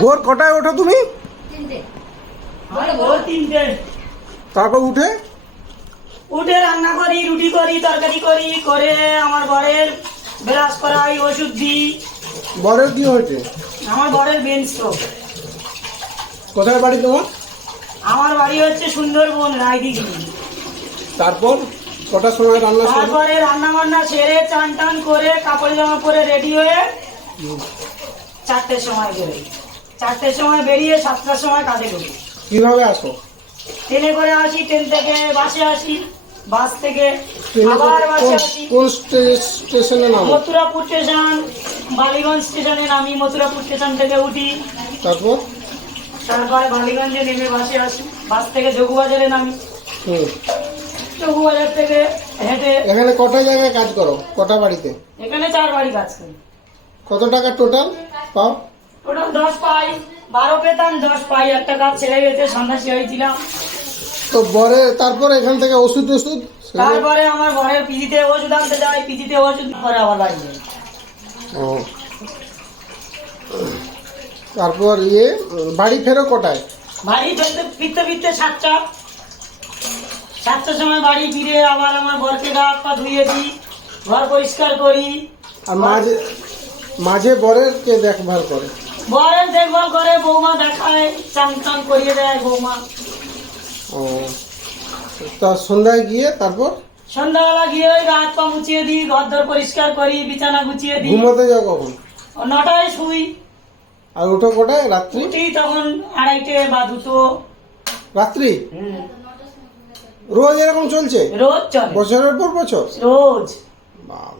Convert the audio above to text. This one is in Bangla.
ভোর কটায় ওঠো তুমি? ভোর 3টে। তারপর উঠে উঠে রান্না করি, রুটি করি, তরকারি করি, করে আমার বরের ব্রাশ করাই, ওষুধ দিই। বরের কি হয়েছে? আমার বরের বেঞ্চ স্ট্রোক। কোথায় বাড়ি তোমার? আমার বাড়ি হচ্ছে সুন্দরবন, রায়দিঘি। তারপর কটার সময় রান্না শুরু? তারপরে রান্না বান্না সেরে চান টান করে কাপড় জামা পরে রেডি হয়ে 4টের সময় বেরোই। 4টের সময় বেরিয়ে 7টার সময় কাজে ঢুকি। কিভাবে আসো? ট্রেনে করে আসি, ট্রেন থেকে বাসে আসি, বাস থেকে ট্রেনে আবার বাসে আসি। কোন স্টেশনে নামো? মথুরাপুর স্টেশন, বালিগঞ্জ স্টেশনে নামি। মথুরাপুর স্টেশন থেকে উঠি, তারপর তারপরে বালিগঞ্জে নেমে বাসে আসি। বাস থেকে যোগুবাজারে নামি। যোগুবাজার থেকে হেঁটে এখানে কটা জায়গায় কাজ করো? কটা বাড়িতে? এখানে 4 বাড়ি কাজ করি। কত টাকা টোটাল পাও? ওটা 10 পাই। 12 পেতাম, 10 পাই। একটা কাজ ছেড়ে গেছে, সন্ন্যাসী হয়েছিলাম। তো বরে তারপর এখান থেকে ওষুধ তারপরে আমার ঘরের পিজিতে ওষুধ আনতে যাই, পিজিতে ওষুধ করে আবার বাড়ি যাই। ও তারপর বাড়ি ফেরো কটায়? বাড়ি ফিরতে ফিরতে 7টা। 7টার সময় বাড়ি ফিরে আবার আমার বরকে গা হাত পা ধুয়ে দিই, ঘর পরিষ্কার করি। আর মাঝে মাঝে বরের কে দেখভাল করে? বরের দেখভাল করে বৌমা, দেখায়, চান টান করিয়ে দেয় বৌমা। ও তা সন্ধ্যায় গিয়ে তারপর সন্ধ্যাবেলা গিয়ে ওই গা হাত পা মুছিয়ে দিই, ঘর দর পরিষ্কার করি, বিছানা গুছিয়ে দিই। ঘুমোতে যাও কখন? 9টায় শুই। আর ওঠো কটায়? রাত্রি? উঠি তখন 2:30 বা 2টো। রাত্রি রোজ এরকম চলছে? রোজ চলে, বছরের পর বছর? রোজ। বাবা